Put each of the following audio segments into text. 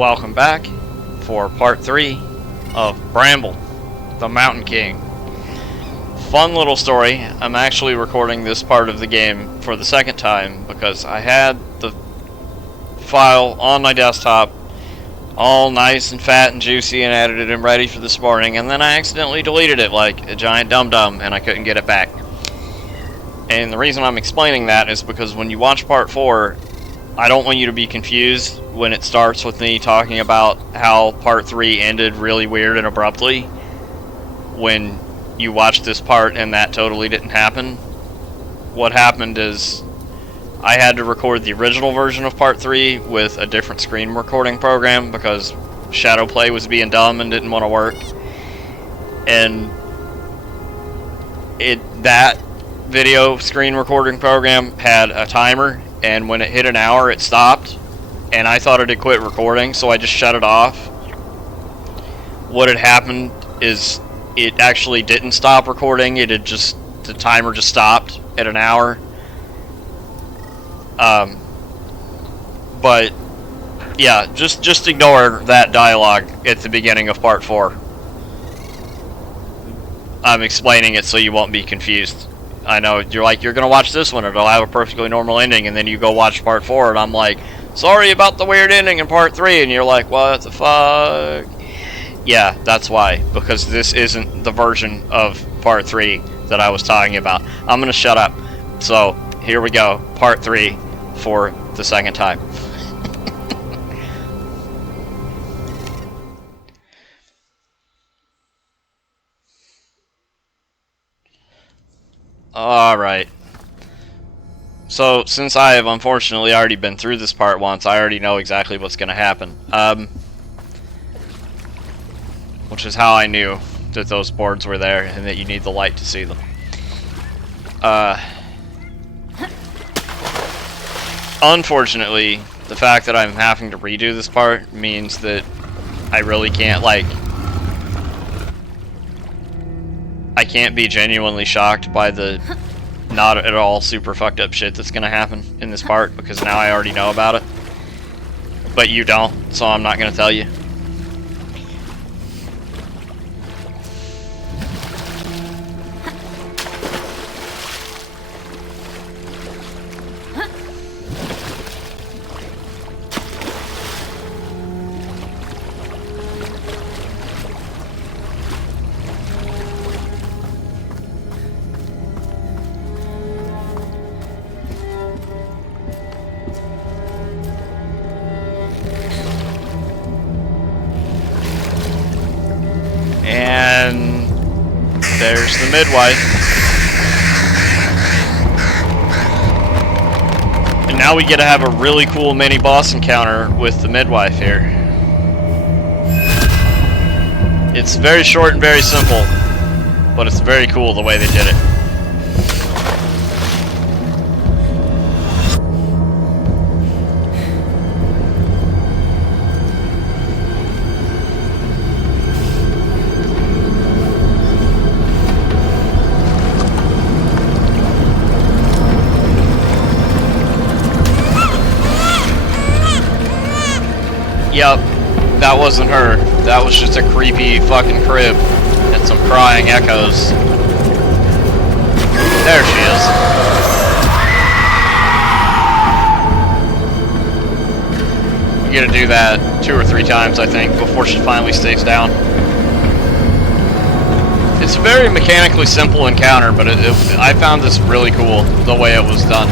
Welcome back for part 3 of Bramble, the Mountain King. Fun little story. I'm actually recording this part of the game for the second time because I had the file on my desktop all nice and fat and juicy and edited and ready for this morning, and then I accidentally deleted it like a giant dum-dum and I couldn't get it back. And the reason I'm explaining that is because when you watch part 4, I don't want you to be confused when it starts with me talking about how part 3 ended really weird and abruptly when you watch this part and that totally didn't happen. What happened is I had to record the original version of part 3 with a different screen recording program because Shadowplay was being dumb and didn't want to work. And that video screen recording program had a timer, and when it hit an hour it stopped, and I thought it had quit recording, so I just shut it off. What had happened is it actually didn't stop recording, the timer just stopped at an hour. But yeah, just ignore that dialogue at the beginning of part 4. I'm explaining it so you won't be confused. I know you're like, you're gonna watch this one, it'll have a perfectly normal ending, and then you go watch part 4 and I'm like, sorry about the weird ending in part 3, and you're like, what the fuck? Yeah, that's why, because this isn't the version of part 3 that I was talking about. I'm gonna shut up. So here we go, part 3 for the second time. Alright. So, since I have unfortunately already been through this part once, I already know exactly what's going to happen. Which is how I knew that those boards were there and that you need the light to see them. Unfortunately, the fact that I'm having to redo this part means that I really can't, I can't be genuinely shocked by the not at all super fucked up shit that's gonna happen in this part, because now I already know about it. But you don't, so I'm not gonna tell you. And there's the midwife. And now we get to have a really cool mini boss encounter with the midwife here. It's very short and very simple, but it's very cool the way they did it. Yep, that wasn't her. That was just a creepy fucking crib and some crying echoes. There she is. We gotta do that 2 or 3 times, I think, before she finally stays down. It's a very mechanically simple encounter, but I found this really cool, the way it was done.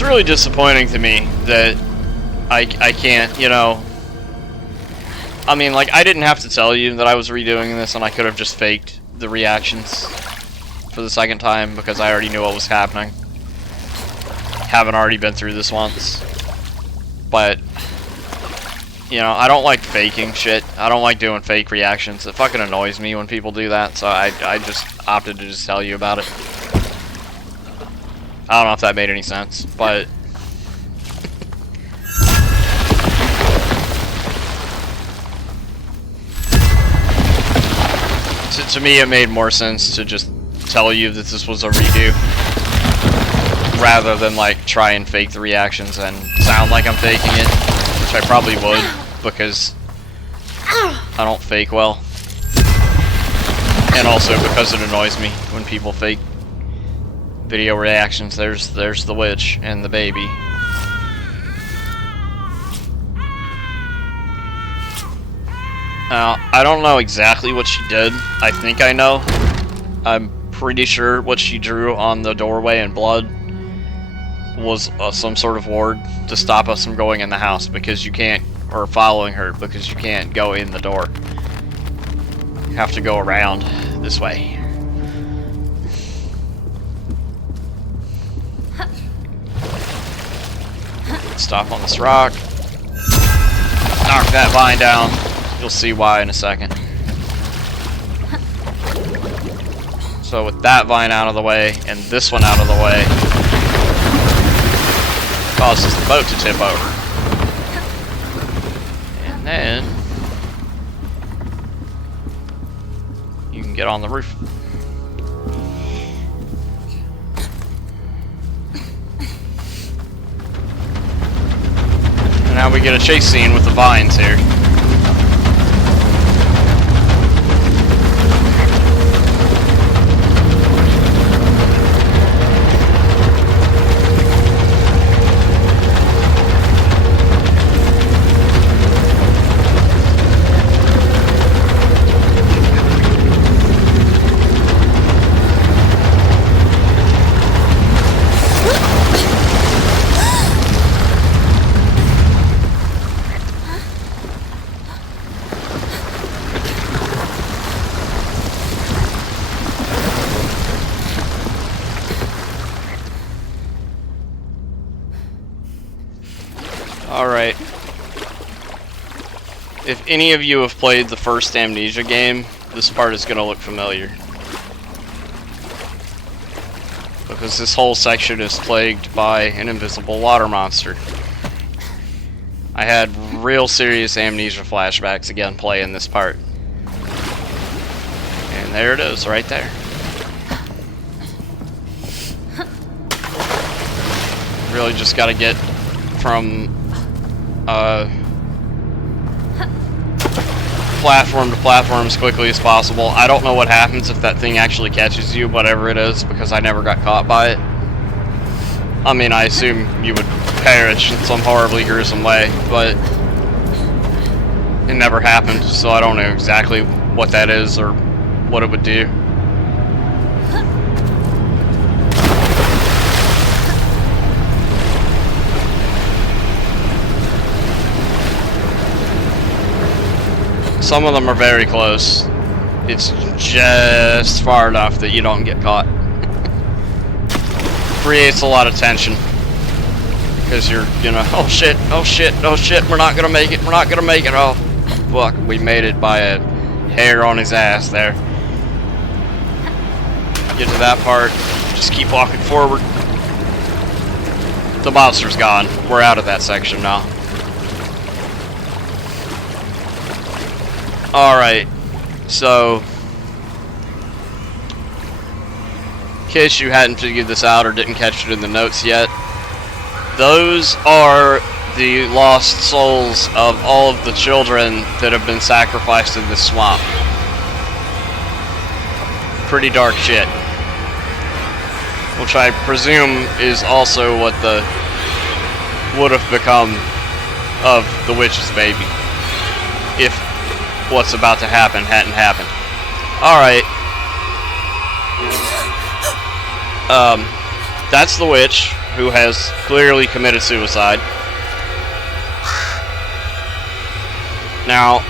It's really disappointing to me that I can't, you know... I mean, like, I didn't have to tell you that I was redoing this, and I could have just faked the reactions for the second time, because I already knew what was happening. Haven't already been through this once. But, you know, I don't like faking shit. I don't like doing fake reactions. It fucking annoys me when people do that, so I just opted to just tell you about it. I don't know if that made any sense, but... to me, it made more sense to just tell you that this was a redo, rather than, like, try and fake the reactions and sound like I'm faking it, which I probably would, because I don't fake well. And also because it annoys me when people fake video reactions. There's the witch and the baby. Now, I don't know exactly what she did. I think I know. I'm pretty sure what she drew on the doorway in blood was some sort of ward to stop us from going in the house, because you can't, or following her, because you can't go in the door. You have to go around this way. Stop on this rock. Knock that vine down. You'll see why in a second. So with that vine out of the way, and this one out of the way, causes the boat to tip over. And then you can get on the roof. And now we get a chase scene with the vines here. Alright. If any of you have played the first Amnesia game, this part is going to look familiar. Because this whole section is plagued by an invisible water monster. I had real serious Amnesia flashbacks again playing this part. And there it is, right there. Really just got to get from platform to platform as quickly as possible. I don't know what happens if that thing actually catches you, whatever it is, because I never got caught by it. I mean, I assume you would perish in some horribly gruesome way, but it never happened, so I don't know exactly what that is or what it would do. Some of them are very close. It's just far enough that you don't get caught. Creates a lot of tension. Because you're, you know, oh shit, oh shit, oh shit, we're not gonna make it, we're not gonna make it, oh fuck, we made it by a hair on his ass there. Get to that part, just keep walking forward. The monster's gone. We're out of that section now. Alright, so in case you hadn't figured this out or didn't catch it in the notes yet, those are the lost souls of all of the children that have been sacrificed in this swamp. Pretty dark shit. Which I presume is also what the would have become of the witch's baby, if what's about to happen hadn't happened. Alright. That's the witch. who has clearly committed suicide. Now,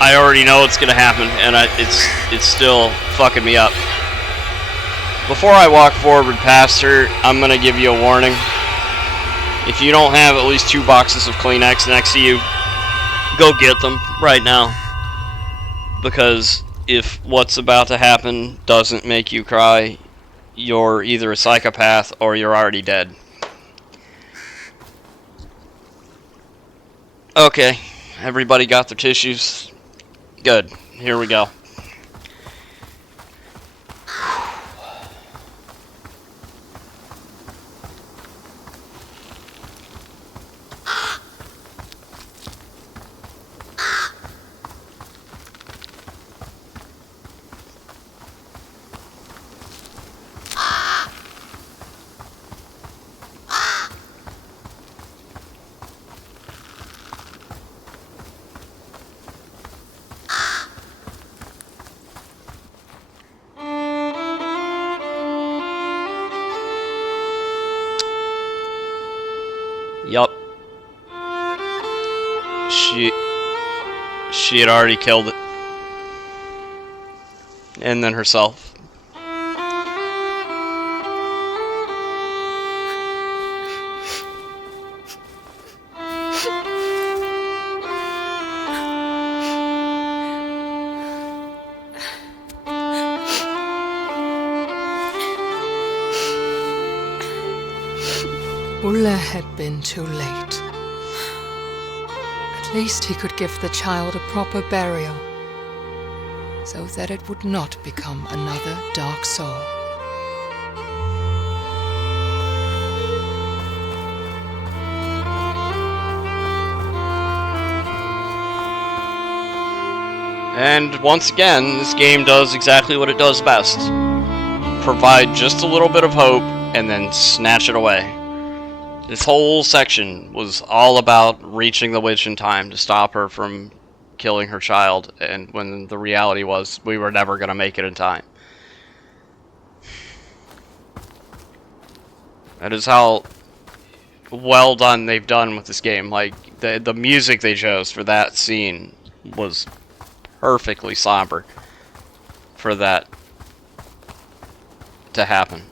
I already know it's gonna happen, and it's still fucking me up. Before I walk forward past her, I'm gonna give you a warning. If you don't have at least 2 boxes of Kleenex next to you, go get them right now. Because if what's about to happen doesn't make you cry, you're either a psychopath or you're already dead. Okay, everybody got their tissues? Good, here we go. Yup. She had already killed it. And then herself. Ulla had been too late. At least he could give the child a proper burial, so that it would not become another dark soul. And once again, this game does exactly what it does best. Provide just a little bit of hope, and then snatch it away. This whole section was all about reaching the witch in time to stop her from killing her child, and when the reality was we were never going to make it in time. That is how well done they've done with this game. Like, the music they chose for that scene was perfectly somber for that to happen.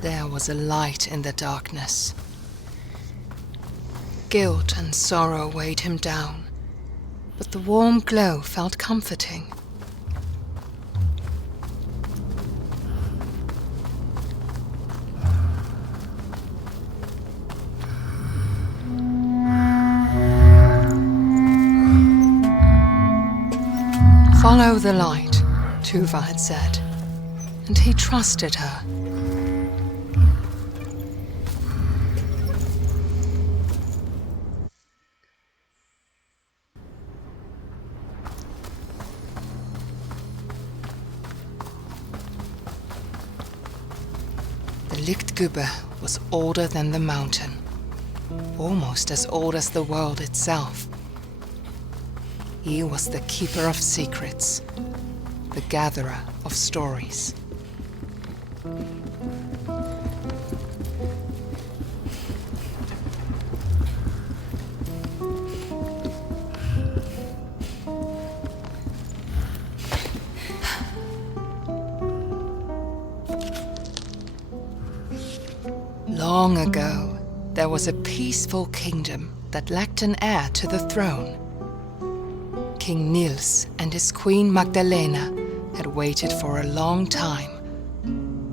There was a light in the darkness. Guilt and sorrow weighed him down, but the warm glow felt comforting. Follow the light, Tuva had said, and he trusted her. The Lichtgübe was older than the mountain, almost as old as the world itself. He was the keeper of secrets, the gatherer of stories. Long ago, there was a peaceful kingdom that lacked an heir to the throne. King Niels and his queen Magdalena had waited for a long time,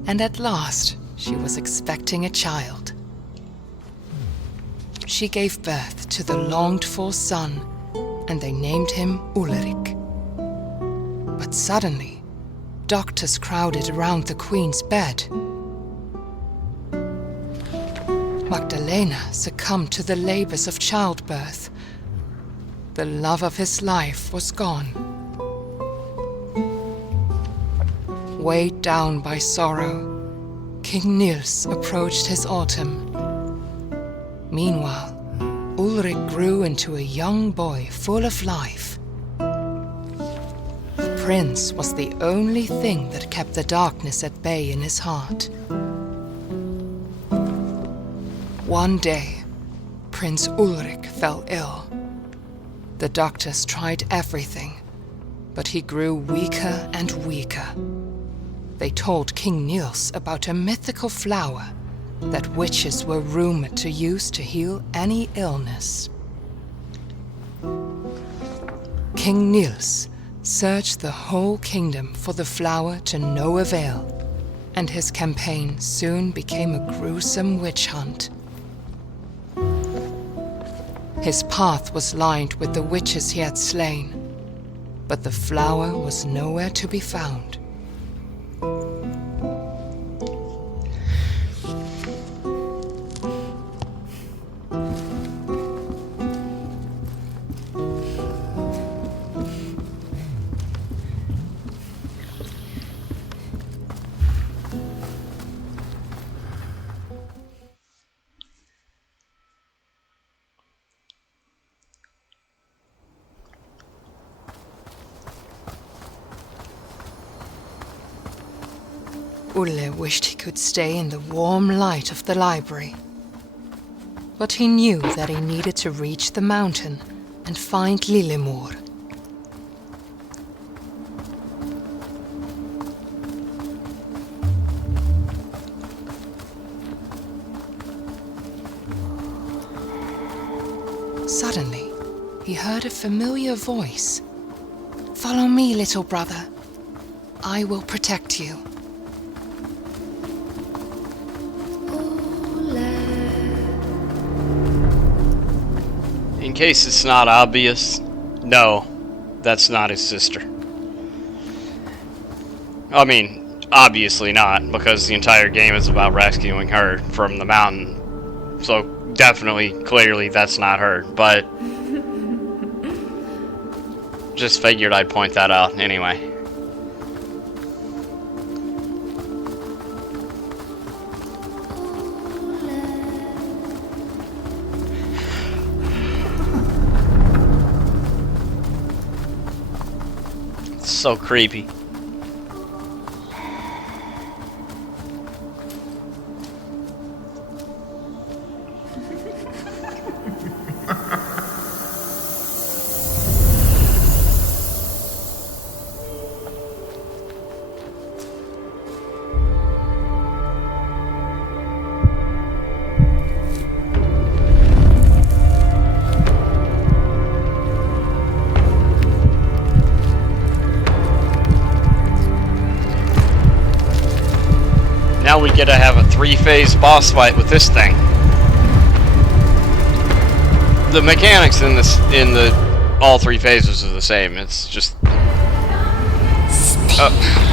and at last she was expecting a child. She gave birth to the longed-for son, and they named him Ulrich. But suddenly, doctors crowded around the queen's bed. Magdalena succumbed to the labors of childbirth. The love of his life was gone. Weighed down by sorrow, King Niels approached his autumn. Meanwhile, Ulrich grew into a young boy full of life. The prince was the only thing that kept the darkness at bay in his heart. One day, Prince Ulrich fell ill. The doctors tried everything, but he grew weaker and weaker. They told King Niels about a mythical flower that witches were rumored to use to heal any illness. King Niels searched the whole kingdom for the flower to no avail, and his campaign soon became a gruesome witch hunt. His path was lined with the witches he had slain, but the flower was nowhere to be found. Ulle wished he could stay in the warm light of the library. But he knew that he needed to reach the mountain and find Lillemor. Suddenly, he heard a familiar voice. "Follow me, little brother. I will protect you." In case it's not obvious, no, that's not his sister. I mean, obviously not, because the entire game is about rescuing her from the mountain. So definitely, clearly, that's not her, but just figured I'd point that out anyway. So creepy. Now we get to have a 3-phase boss fight with this thing. The mechanics in all 3 phases are the same. It's just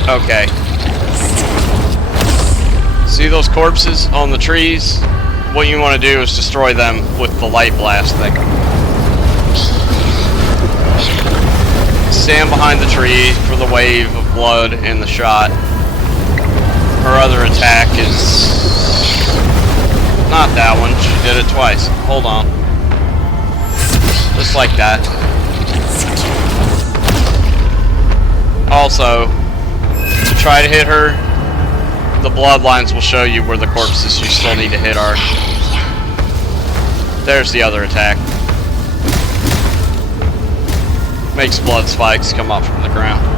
okay. See those corpses on the trees? What you want to do is destroy them with the light blast thing. Stand behind the tree for the wave of blood and the shot. Her other attack is not that one. She did it twice. Hold on. Just like that. Also, to try to hit her, the bloodlines will show you where the corpses you still need to hit are. There's the other attack. Makes blood spikes come up from the ground.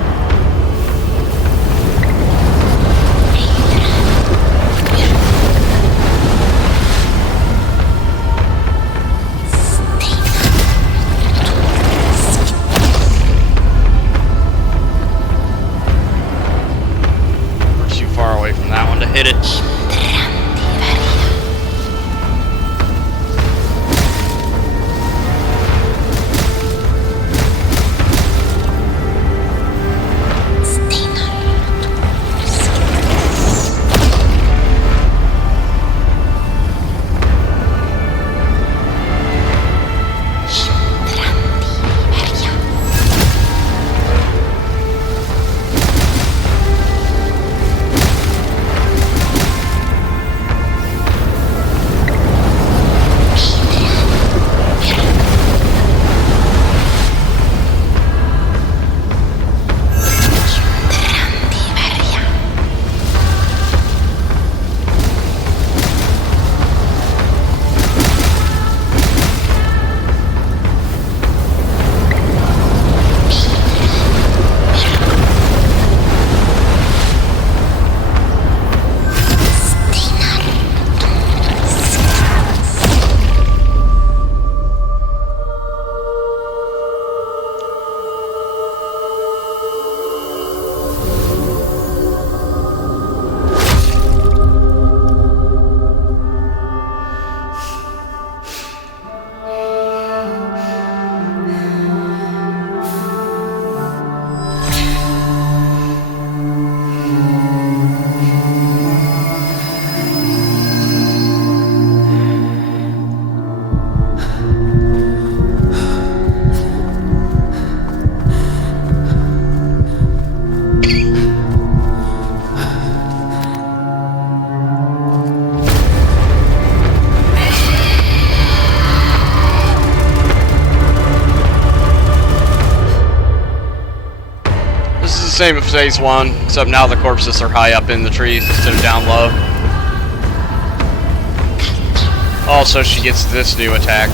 Hit it. same as phase 1, except now the corpses are high up in the trees instead of down low. Also, she gets this new attack.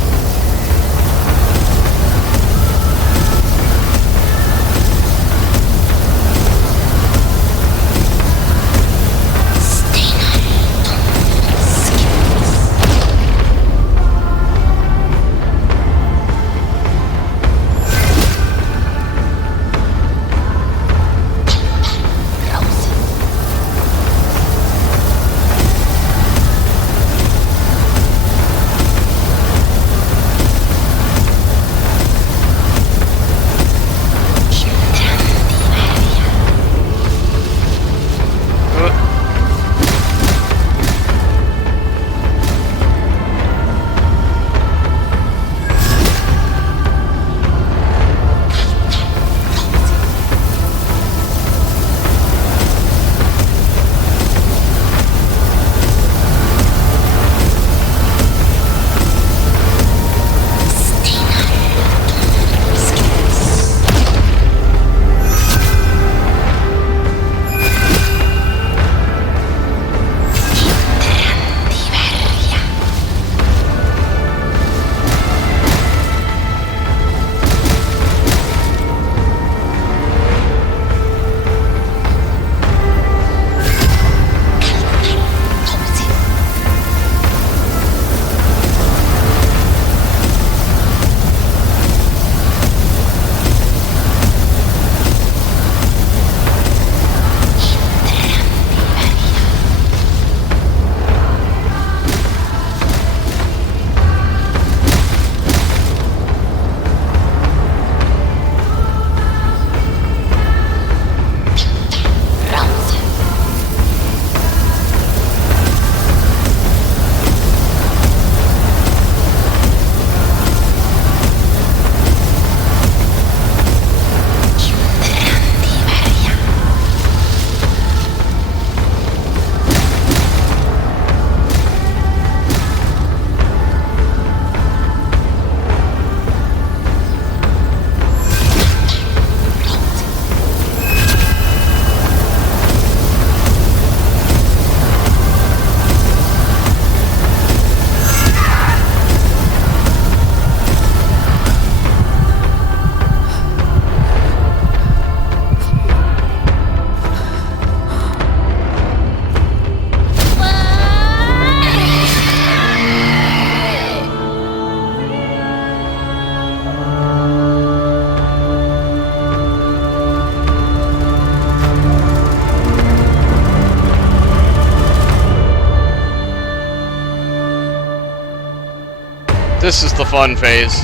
This is the fun phase,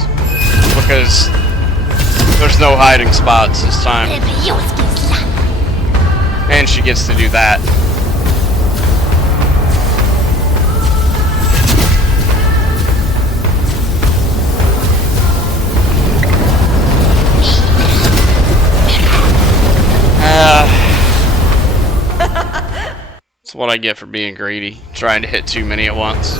because there's no hiding spots this time. And she gets to do that. That's what I get for being greedy, trying to hit too many at once.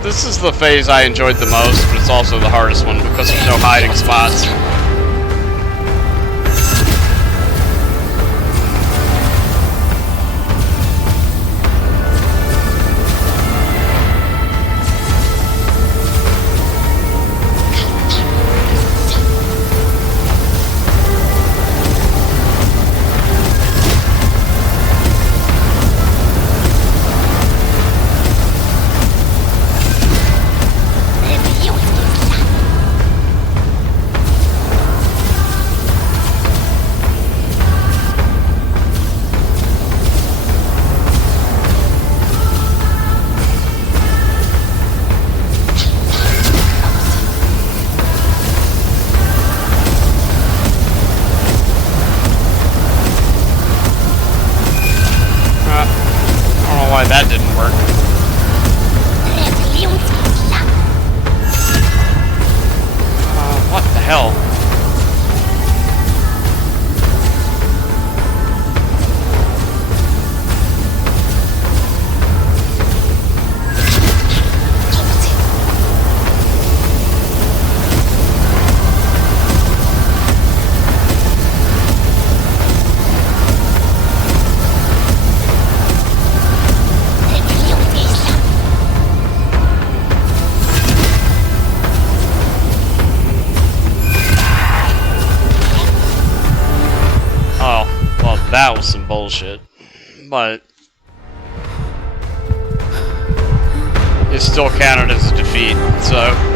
This is the phase I enjoyed the most, but it's also the hardest one because there's no hiding spots. That was some bullshit. But it's still counted as a defeat, so.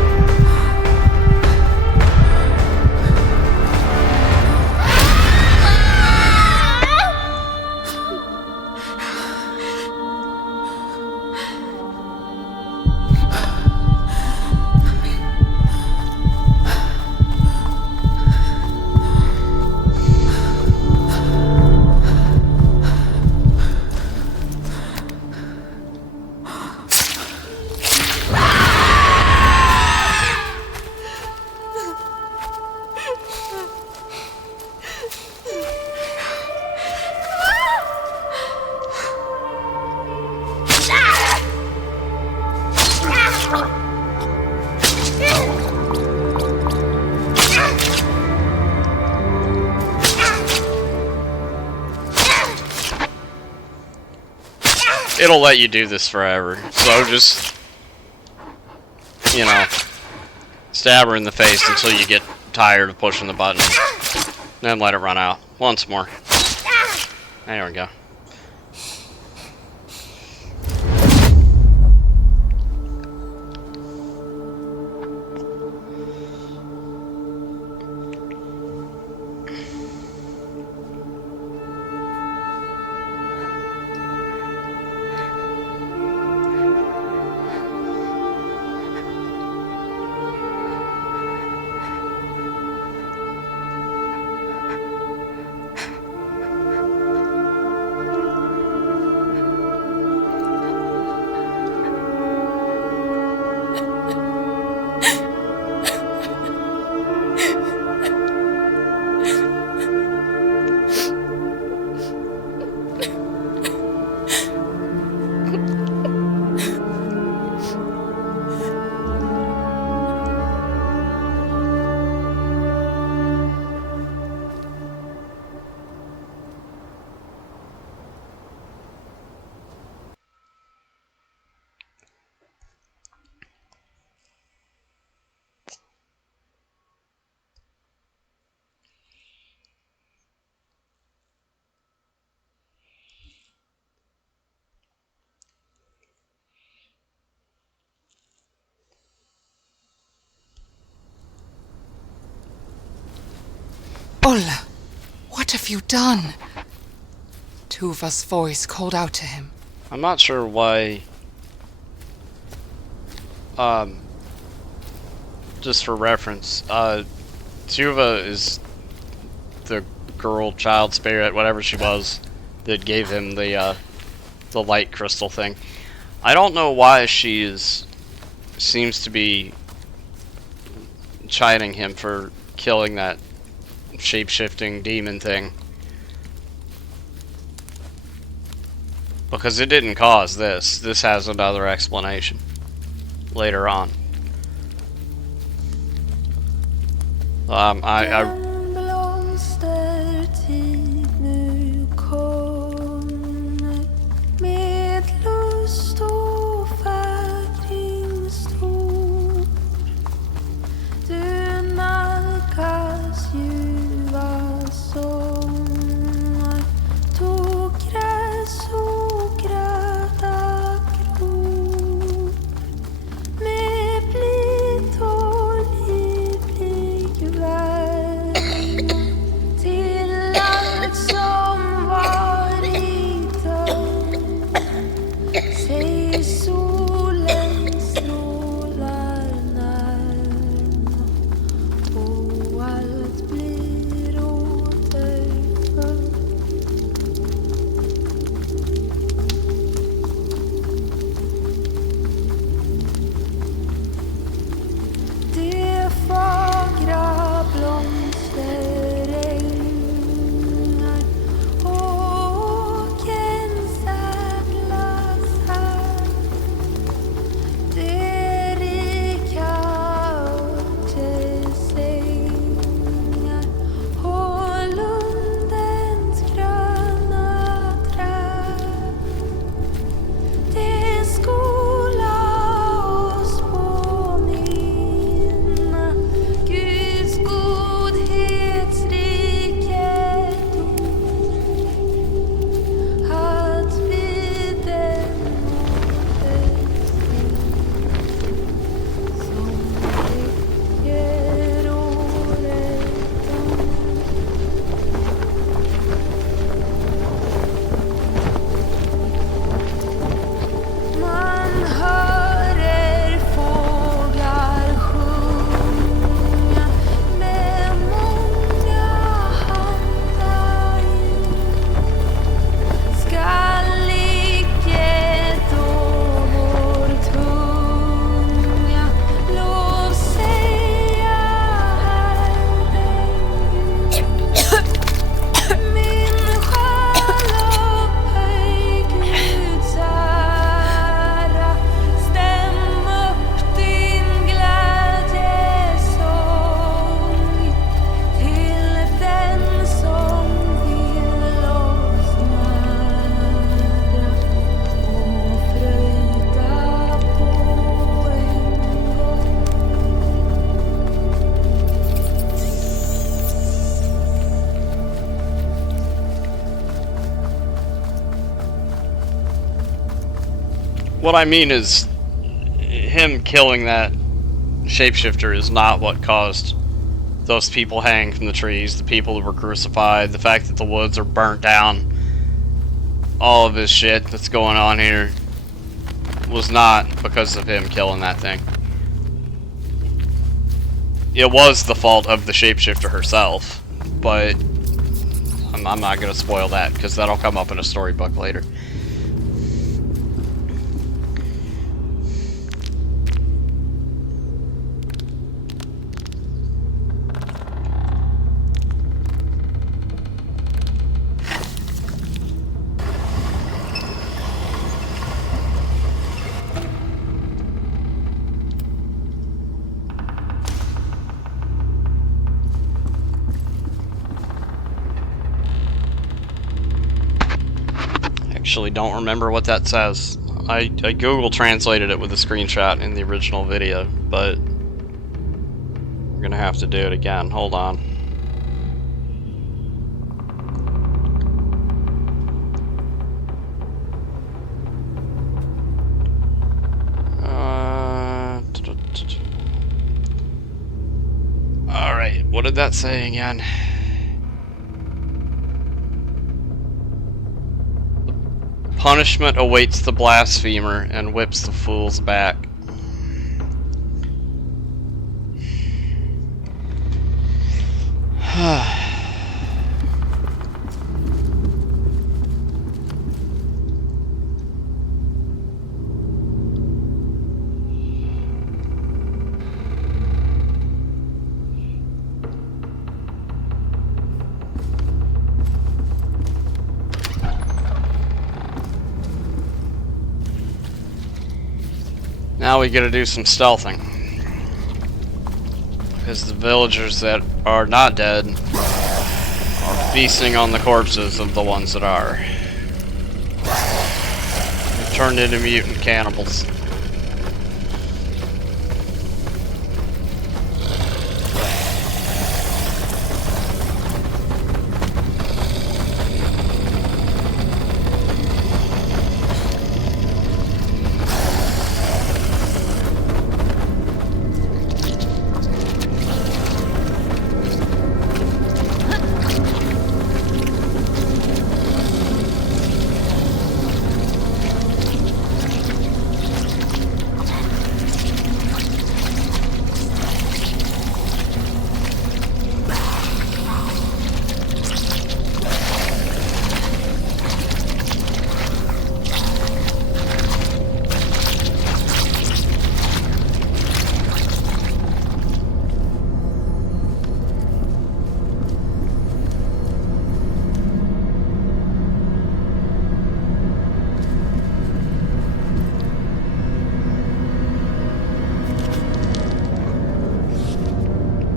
It'll let you do this forever, so just, you know, stab her in the face until you get tired of pushing the button, then let it run out once more. There we go. Ola, what have you done? Tuva's voice called out to him. I'm not sure why, just for reference, Tuva is the girl, child, spirit, whatever she was, that gave him the light crystal thing. I don't know why seems to be chiding him for killing that shape-shifting demon thing. Because it didn't cause this. This has another explanation later on. I What I mean is, him killing that shapeshifter is not what caused those people hanging from the trees, the people who were crucified, the fact that the woods are burnt down. All of this shit that's going on here was not because of him killing that thing. It was the fault of the shapeshifter herself, but I'm not going to spoil that because that'll come up in a storybook later. Actually don't remember what that says. I Google translated it with a screenshot in the original video, but I'm gonna have to do it again. Hold on. Alright, what did that say again? Punishment awaits the blasphemer and whips the fools back. Now we gotta do some stealthing. Because the villagers that are not dead are feasting on the corpses of the ones that are. They've turned into mutant cannibals.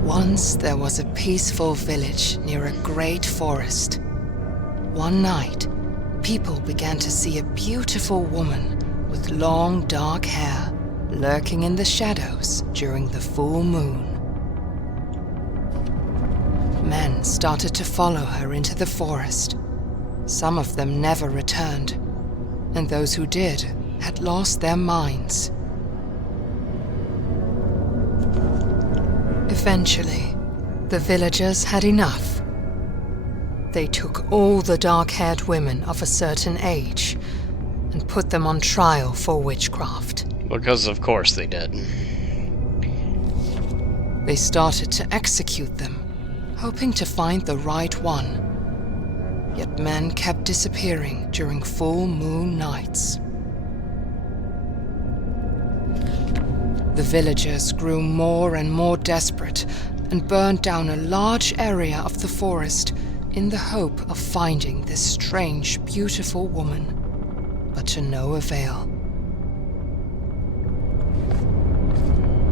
Once there was a peaceful village near a great forest. One night, people began to see a beautiful woman with long dark hair lurking in the shadows during the full moon. Men started to follow her into the forest. Some of them never returned, and those who did had lost their minds. Eventually, the villagers had enough. They took all the dark-haired women of a certain age and put them on trial for witchcraft. Because of course they did. They started to execute them, hoping to find the right one. Yet men kept disappearing during full moon nights. The villagers grew more and more desperate and burned down a large area of the forest in the hope of finding this strange, beautiful woman, but to no avail.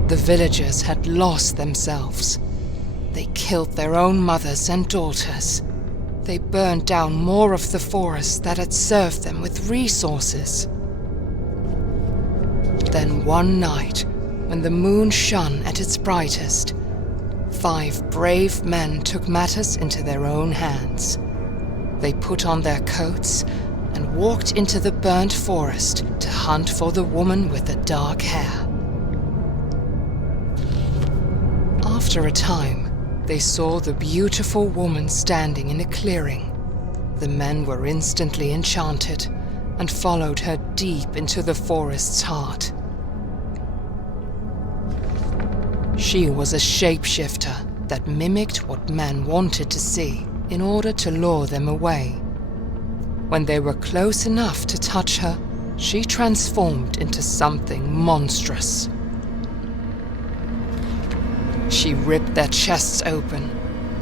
The villagers had lost themselves. They killed their own mothers and daughters. They burned down more of the forest that had served them with resources. Then one night, when the moon shone at its brightest, 5 brave men took matters into their own hands. They put on their coats and walked into the burnt forest to hunt for the woman with the dark hair. After a time, they saw the beautiful woman standing in a clearing. The men were instantly enchanted and followed her deep into the forest's heart. She was a shapeshifter that mimicked what men wanted to see in order to lure them away. When they were close enough to touch her, she transformed into something monstrous. She ripped their chests open,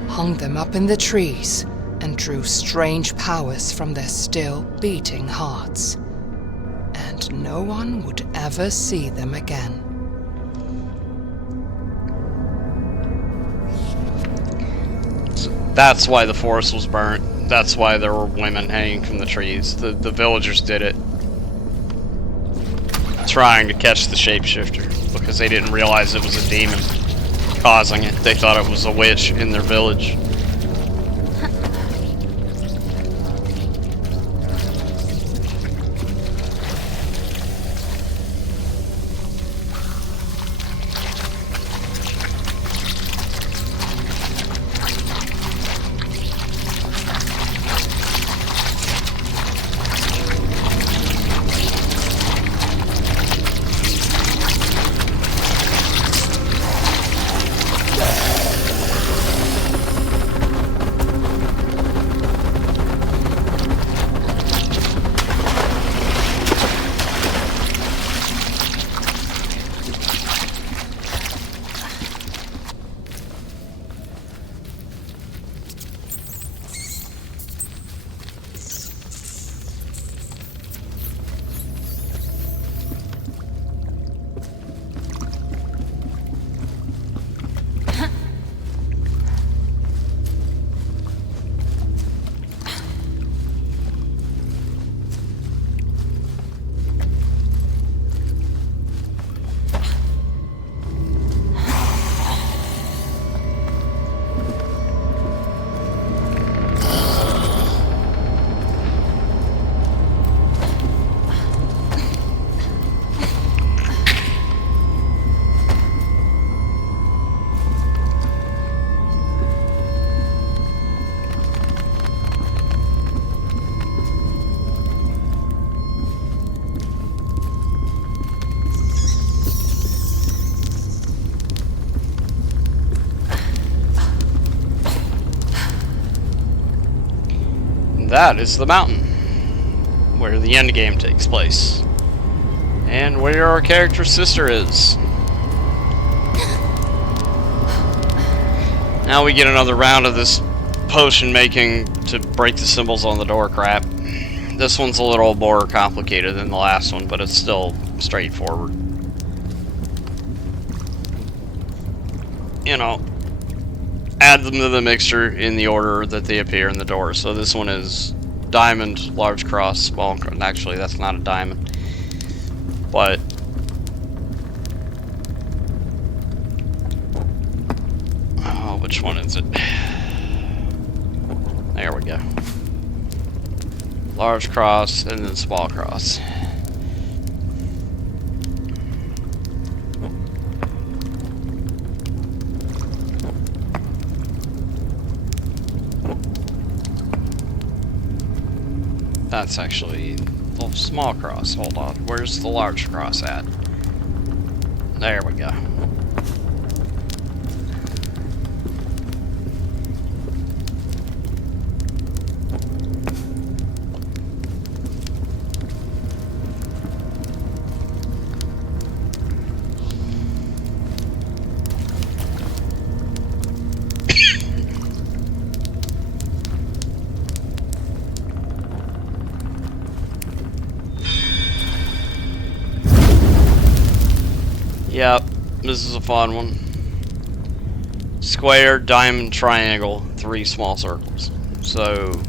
hung them up in the trees, and drew strange powers from their still beating hearts. And no one would ever see them again. That's why the forest was burnt. That's why there were women hanging from the trees. The villagers did it, trying to catch the shapeshifter, because they didn't realize it was a demon causing it. They thought it was a witch in their village. That is the mountain where the end game takes place, and where our character's sister is. Now we get another round of this potion making to break the symbols on the door crap. This one's a little more complicated than the last one, but it's still straightforward. You know, add them to the mixture in the order that they appear in the door. So this one is diamond, large cross, small cross. Actually, that's not a diamond. But oh, which one is it? There we go. Large cross and then small cross. That's actually the small cross. Hold on. Where's the large cross at? There we go. Yep, this is a fun one. Square, diamond, triangle, 3 small circles. So,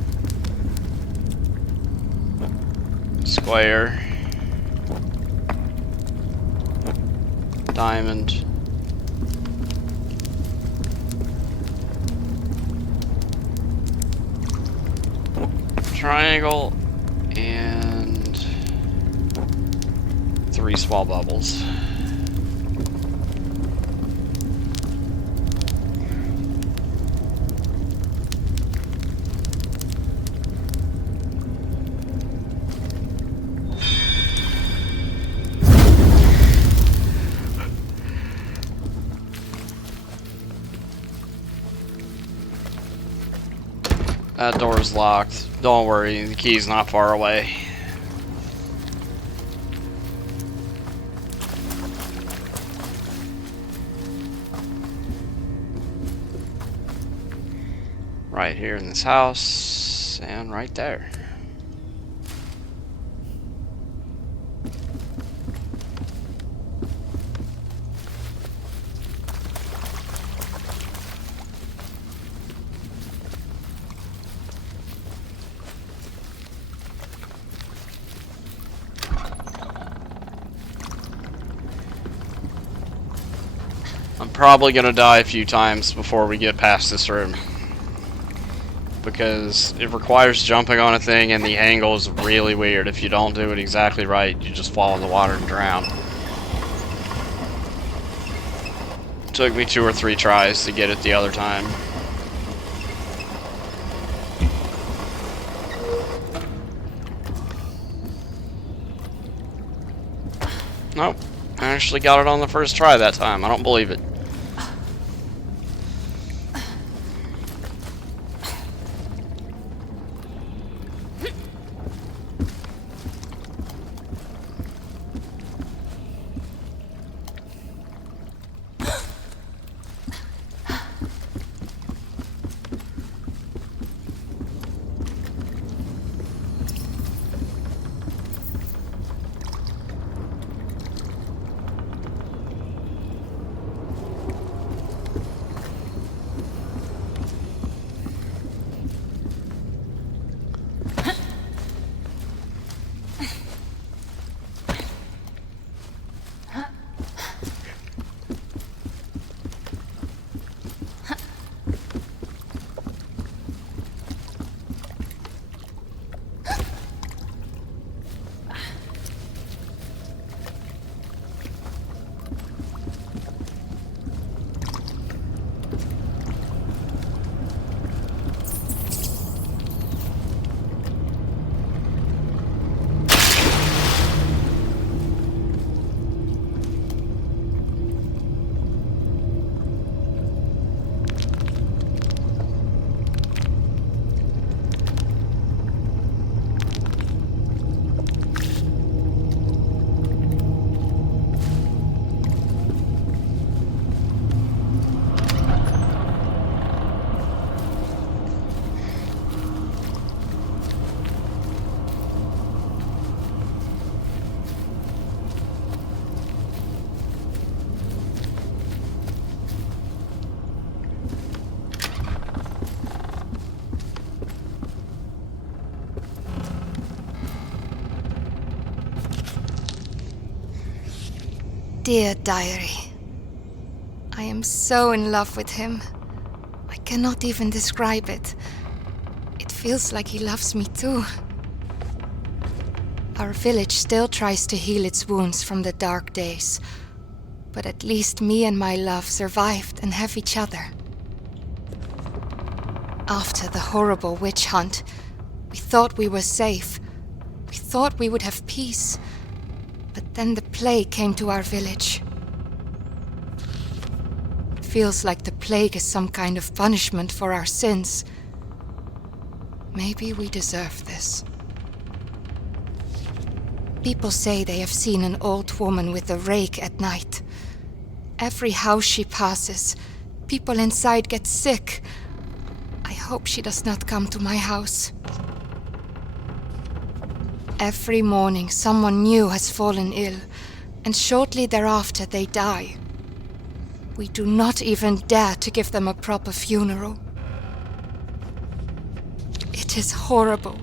square, diamond, triangle, And 3 small bubbles. That door's locked. Don't worry, the key's not far away. Right here in this house, and right there. I'm probably gonna die a few times before we get past this room, because it requires jumping on a thing and the angle is really weird. If you don't do it exactly right, you just fall in the water and drown. It took me 2 or 3 tries to get it the other time. Nope, I actually got it on the first try that time. I don't believe it. Dear diary, I am so in love with him. I cannot even describe it. It feels like he loves me too. Our village still tries to heal its wounds from the dark days, but at least me and my love survived and have each other. After the horrible witch hunt, we thought we were safe. We thought we would have peace. But then the plague came to our village. Feels like the plague is some kind of punishment for our sins. Maybe we deserve this. People say they have seen an old woman with a rake at night. Every house she passes, people inside get sick. I hope she does not come to my house. Every morning, someone new has fallen ill, and shortly thereafter they die. We do not even dare to give them a proper funeral. It is horrible.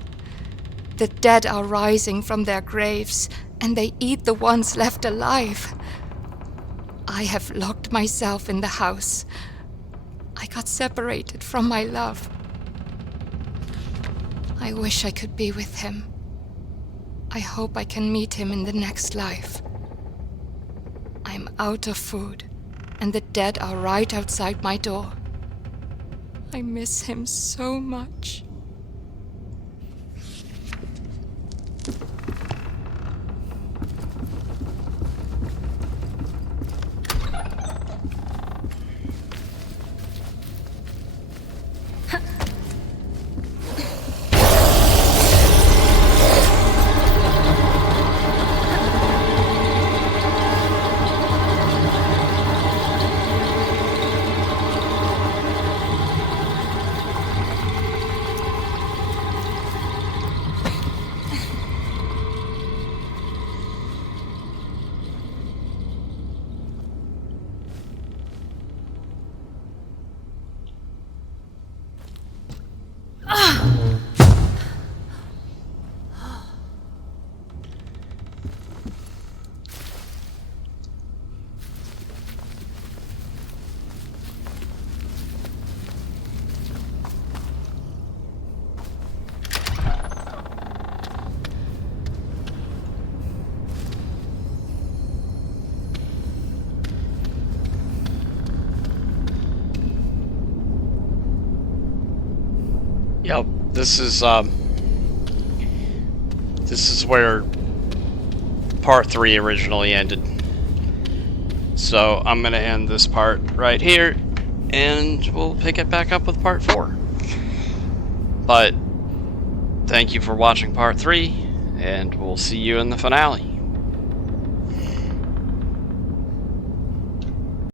The dead are rising from their graves, and they eat the ones left alive. I have locked myself in the house. I got separated from my love. I wish I could be with him. I hope I can meet him in the next life. I'm out of food, and the dead are right outside my door. I miss him so much. Yep, this is where part 3 originally ended. So I'm gonna end this part right here, and we'll pick it back up with part 4. But thank you for watching part 3, and we'll see you in the finale.